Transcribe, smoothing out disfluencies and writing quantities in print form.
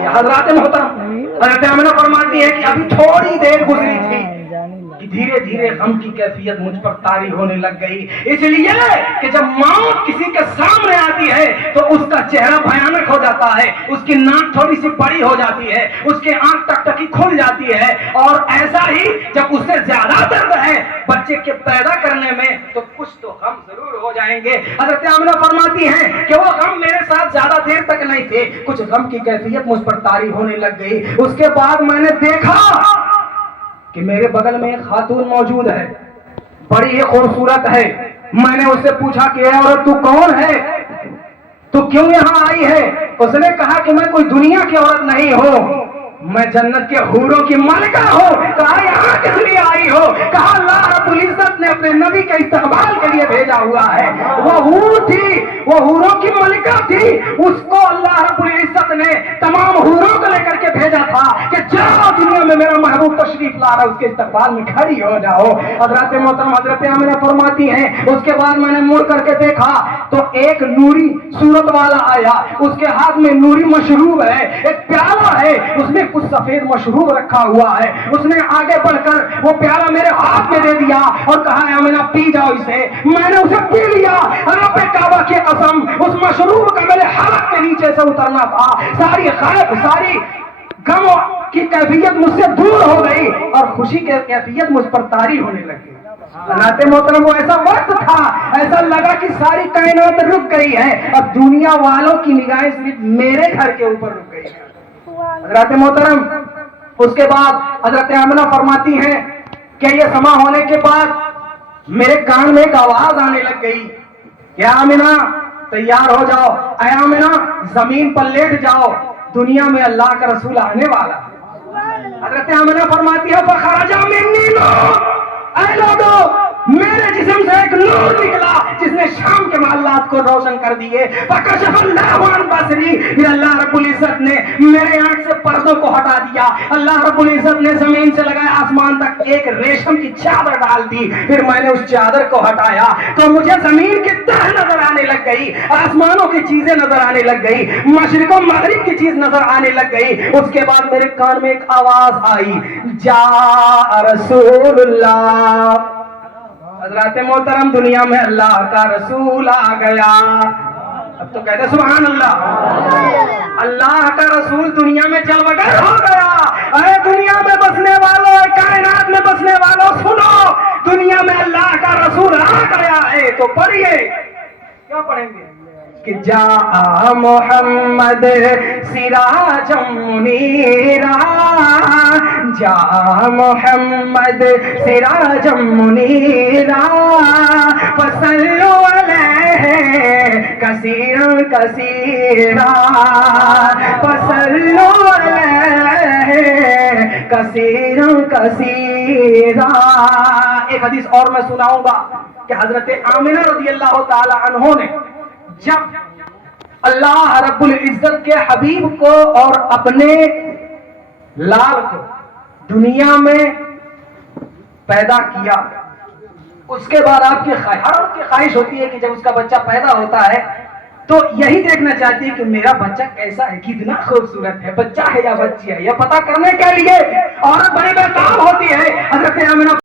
حضرات محترم، حضرت آمنہ فرماتی ہے کہ ابھی تھوڑی دیر گزری تھی کہ دھیرے دھیرے غم کی کیفیت مجھ پر طاری ہونے لگ گئی، اس لیے کہ جب موت کسی کے سامنے آتی ہے تو اس کا چہرہ بھیانک ہو جاتا ہے، اس کی ناک تھوڑی سی بڑی ہو جاتی ہے، اس کے آنکھ ٹکٹکی کھل جاتی ہے، اور ایسا ہی جب اس سے زیادہ درد ہے بچے کے پیدا کرنے میں تو کچھ تو غم ضرور ہو جائیں گے۔ حضرت آمنہ فرماتی ہیں کہ وہ غم میرے ساتھ زیادہ دیر تک نہیں تھے، کچھ غم کی کیفیت مجھ پر طاری ہونے لگ گئی۔ اس کے بعد میں نے دیکھا کہ میرے بغل میں ایک خاتون موجود ہے، بڑی ہی خوبصورت ہے۔ میں نے اس سے پوچھا کہ اے عورت تو کون ہے، تو کیوں یہاں آئی ہے؟ اس نے کہا کہ میں کوئی دنیا کی عورت نہیں ہوں، میں جنت کے حوروں کی ملکہ ہوں۔ کہا یہاں کس لیے آئی ہو؟ کہا اللہ رب العزت نے اپنے نبی کے استقبال کے لیے بھیجا ہوا ہے۔ وہ حور تھی، وہ حوروں کی ملکہ تھی، اس کو اللہ رب العزت نے تمام حوروں کو لے کر کے بھیجا تھا کہ جاؤ دنیا میں میرا محبوب تشریف لا رہا ہے، اس کے استقبال میں کھڑی ہو جاؤ۔ حضرت محترم حضرت آمنہ فرماتی ہیں اس کے بعد میں نے مڑ کر کے دیکھا تو ایک نوری صورت والا آیا، اس کے ہاتھ میں نوری مشروب ہے، ایک پیالہ ہے، اس میں کچھ سفید مشروب رکھا ہوا ہے۔ اس نے آگے بڑھ کر وہ پیالہ میرے ہاتھ میں دے دیا اور کہا آمنہ پی جاؤ اسے۔ میں نے اسے پی لیا، رب کعبہ کی قسم اس مشروب کا میرے ہاتھ کے نیچے سے اترنا تھا، ساری خیب ساری غم کی کیفیت مجھ سے دور ہو گئی اور خوشی کی کیفیت مجھ پر طاری ہونے لگی۔ حضرات محترم وہ ایسا وقت تھا، ایسا لگا کہ ساری کائنات رک گئی ہے اور دنیا والوں کی نگاہیں صرف میرے گھر کے اوپر رک گئی ہے۔ حضرات محترم اس کے بعد حضرت آمنہ فرماتی ہیں کہ یہ سما ہونے کے بعد میرے کان میں ایک آواز آنے لگ گئی کہ آمنہ تیار ہو جاؤ، اے آمنہ زمین پر لیٹ جاؤ، دنیا میں اللہ کا رسول آنے والا۔ حضرت آمنہ فرماتی ہے فخرج منی نور، اے لوگو میرے جسم سے ایک نور نکلا جس نے شام کے محلات کو روشن کر دیے۔ فکشف اللہ عن بصری، پھر اللہ رب العزت نے میرے آنکھ سے پردوں کو ہٹا دیا، اللہ رب العزت نے زمین سے لگائے آسمان تک ایک ریشم کی چادر ڈال دی، پھر میں نے اس چادر کو ہٹایا تو مجھے زمین کی تہ نظر آنے لگ گئی، آسمانوں کی چیزیں نظر آنے لگ گئی، مشرق و مغرب کی چیز نظر آنے لگ گئی۔ اس کے بعد میرے کان میں ایک آواز آئی جاء رسول اللہ۔ حضرات محترم دنیا میں اللہ کا رسول آ گیا۔ اب تو کہتے سبحان اللہ، اللہ کا رسول دنیا میں چل بغیر ہو گیا۔ اے دنیا میں بسنے والوں، اے کائنات میں بسنے والوں سنو، دنیا میں اللہ کا رسول آ گیا ہے۔ تو پڑھیے، کیا پڑھیں گے کہ جاء محمد سراجا منیرا، جاء محمد سراجا منیرا، فصلوا علیہ کثیرا کثیرا، فصلوا علیہ کثیرا کثیرا۔ ایک حدیث اور میں سناؤں گا کہ حضرت آمنہ رضی اللہ تعالی عنہ نے جب اللہ رب العزت کے حبیب کو اور اپنے لال کو دنیا میں پیدا کیا، اس کے بعد آپ کی ہر عورت کی خواہش ہوتی ہے کہ جب اس کا بچہ پیدا ہوتا ہے تو یہی دیکھنا چاہتی ہے کہ میرا بچہ کیسا ہے، کتنا خوبصورت ہے، بچہ ہے یا بچی ہے، یہ پتہ کرنے کے لیے عورت بڑی بے تاب ہوتی ہے۔ حضرت آمنہ